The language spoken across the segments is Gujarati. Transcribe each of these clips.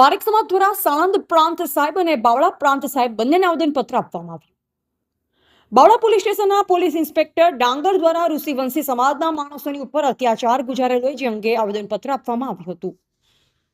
પારેખ સમાજ દ્વારા સાણંદ પ્રાંત સાહેબ અને બાવળા પ્રાંત સાહેબ બંનેને આવેદનપત્ર આપવામાં આવ્યું. બાવળા પોલીસ સ્ટેશનના પોલીસ ઇન્સ્પેક્ટર ડાંગર દ્વારા ઋષિવંશી સમાજના માણસોની ઉપર અત્યાચાર ગુજારેલો જે અંગે આવેદનપત્ર આપવામાં આવ્યું હતું.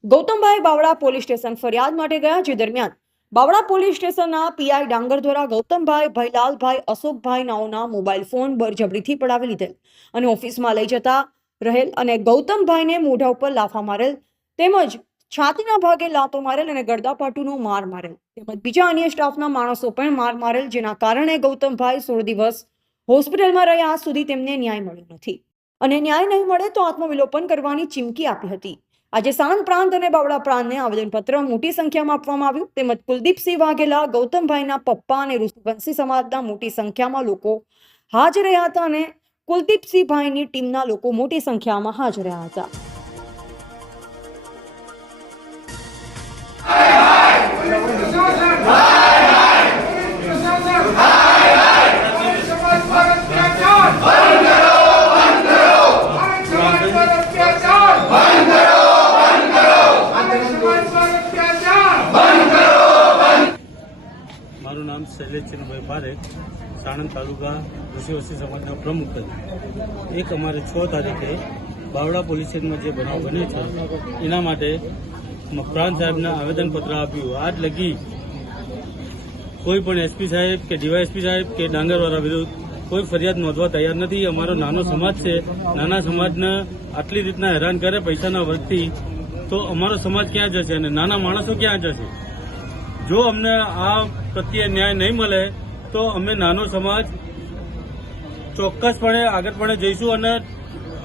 ગૌતમભાઈ બાવળા પોલીસ સ્ટેશન ફરિયાદ માટે ગયા, જે દરમિયાન બાવળા પોલીસ સ્ટેશનના પીઆઈ ડાંગર દ્વારા ગૌતમભાઈ ભૈલાલભાઈ અશોકભાઈ નાઓના મોબાઈલ ફોન બળજબરીથી પડાવી લીધેલ અને ઓફિસમાં લઈ જતા રહેલ અને ગૌતમભાઈને મોઢા ઉપર લાફા મારેલ તેમજ છાતીના ભાગે લાતો મારેલ અને ગળદાપાટુનો માર મારેલ તેમજ બીજા અન્ય સ્ટાફના માણસો પણ માર મારેલ, જેના કારણે ગૌતમભાઈ 16 દિવસ હોસ્પિટલમાં રહ્યા. આજ સુધી તેમને ન્યાય મળ્યો નથી અને ન્યાય નહીં મળે તો આત્મવિલોપન કરવાની ચીમકી આપી હતી. આજે સાણંદ પ્રાંત અને બાવળા પ્રાંતને આવેદનપત્ર મોટી સંખ્યામાં આપવામાં આવ્યું. તેમજ કુલદીપસિંહ વાઘેલા, ગૌતમભાઈના પપ્પા અને ઋષિવંશી સમાજના મોટી સંખ્યામાં લોકો હાજર રહ્યા હતા અને કુલદીપસિંહભાઈની ટીમના લોકો મોટી સંખ્યામાં હાજર રહ્યા હતા. મારું નામ શૈલેષ ચિન્નભાઈ પારેખ, સાણંદ તાલુકા ઋષિવંશી સમાજના પ્રમુખ છું. એક અમારે 6 તારીખે બાવળા પોલીસ સ્ટેશનમાં જે બનાવ બન્યો છે એના માટે પ્રાંત સાહેબને આવેદનપત્ર આપ્યું. આજ લગી કોઈ પણ એસપી સાહેબ કે ડીવાયએસપી સાહેબ કે ડાંગરવાળા વિરુદ્ધ કોઈ ફરિયાદ નોંધવા તૈયાર નથી. અમારો નાનો સમાજ છે, નાના સમાજને આટલી રીતના હેરાન કરે પૈસાના વર્ગથી, તો અમારો સમાજ ક્યાં જશે અને નાના માણસો ક્યાં જશે? જો અમને આ પ્રત્યે ન્યાય નહીં મળે તો અમે નાનો સમાજ ચોક્કસપણે આગળ જઈશું અને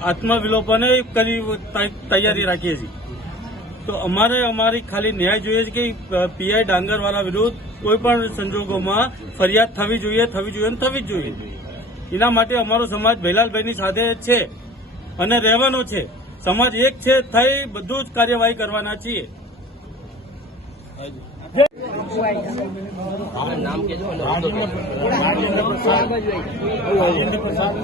આત્મવિલોપન કરી તૈયારી રાખીએ છીએ. તો અમારી ખાલી ન્યાય જોઈએ છે કે પીઆઈ ડાંગરવાળા વિરુદ્ધ કોઈ પણ સંજોગોમાં ફરિયાદ થવી જોઈએ જ જોઈએ. એના માટે અમારો સમાજ ભૈલાલભાઈની સાથે છે અને રહેવાનો છે. સમાજ એક છે, થઈ બધું જ કાર્યવાહી કરવાના છીએ. રાજેન્દ્ર પ્રસાદ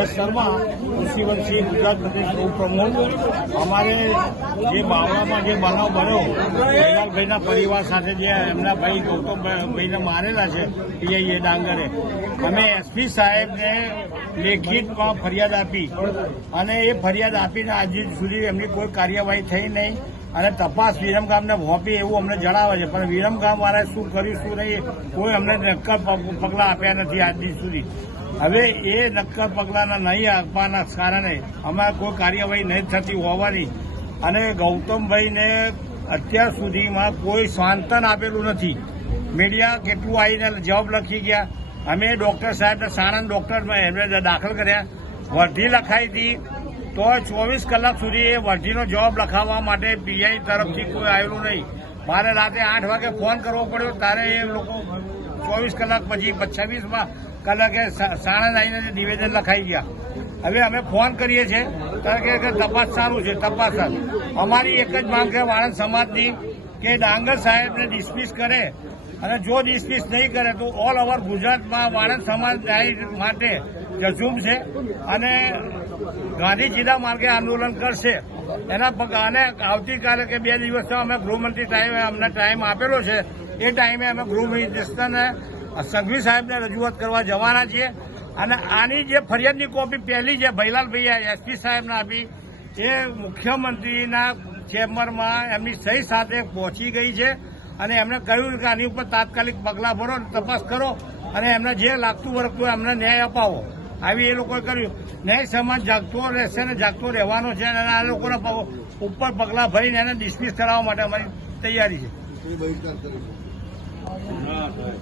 એસ શર્મા, ઋષિવંશી ગુજરાત પ્રદેશ ઉપપ્રમુખ. અમારે જે બાવળામાં જે બનાવ બન્યો, ભૈલાલભાઈના પરિવાર સાથે જે એમના ભાઈ ગૌતમભાઈને મારેલા છે પીઆઈએ ડાંગરે, અમે એસપી સાહેબને લેખિતમાં ફરિયાદ આપી અને એ ફરિયાદ આપીને આજે સુધી એમની કોઈ કાર્યવાહી થઈ નહીં અને તપાસ વિરમગામને સોંપી એવું અમને જણાવે છે. પણ વિરમગામવાળાએ શું કર્યું શું નહીં કોઈ અમને નક્કર પગલાં આપ્યા નથી આજ દિવસ સુધી. હવે એ નક્કર પગલાંના નહીં આપવાના કારણે અમારે કોઈ કાર્યવાહી નહીં થતી હોવાની અને ગૌતમભાઈને અત્યાર સુધીમાં કોઈ સ્વાંતન આપેલું નથી. મીડિયા કેટલું આવીને જવાબ લખી ગયા. અમે ડોક્ટર સાહેબને સાણંદ ડોક્ટરમાં એમને દાખલ કર્યા, વર્ધી લખાઈ હતી તો 24 કલાક સુધી એ વર્ધીનો જવાબ લખાવવા માટે પીઆઈ તરફથી કોઈ આવેલું નહીં. મારે રાતે 8 વાગે ફોન કરવો પડ્યો, ત્યારે એ લોકો 24 કલાક પછી 26 કલાકે સાણંદ આવીને નિવેદન લખાઈ ગયા. હવે અમે ફોન કરીએ છીએ કારણ કે તપાસ ચાલુ છે. તપાસ અમારી એક જ માંગ છે વાણંદ સમાજની કે ડાંગર સાહેબને ડિસમિસ કરે અને જો ડિસમિસ નહીં કરે તો ઓલ ઓવર ગુજરાતમાં વાણંદ સમાજ માટે જજુમ છે અને ગાંધી જિલ્લા માર્ગે આંદોલન કરશે. અને આવતીકાલે કે 2 દિવસનો અમે ગૃહમંત્રી અમને ટાઈમ આપેલો છે. એ ટાઈમે અમે ગૃહમિનિસ્ટરને સંઘવી સાહેબને રજૂઆત કરવા જવાના છીએ. અને આની જે ફરિયાદની કોપી પહેલી જે ભૈલાલભાઈએ એસપી સાહેબને આપી એ મુખ્યમંત્રીના ચેમ્બરમાં એમની સહી સાથે પહોંચી ગઈ છે અને એમણે કહ્યું કે આની ઉપર તાત્કાલિક પગલાં ભરો, તપાસ કરો અને એમને જે લાગતું વળગતું અમને ન્યાય અપાવો. આવી એ લોકોએ કર્યું. ન્યાય સમાજ જાગતો રહેશે ને જાગતો રહેવાનો છે અને આ લોકોના ઉપર પગલાં ભરીને એને ડિસમિસ કરાવવા માટે અમારી તૈયારી છે.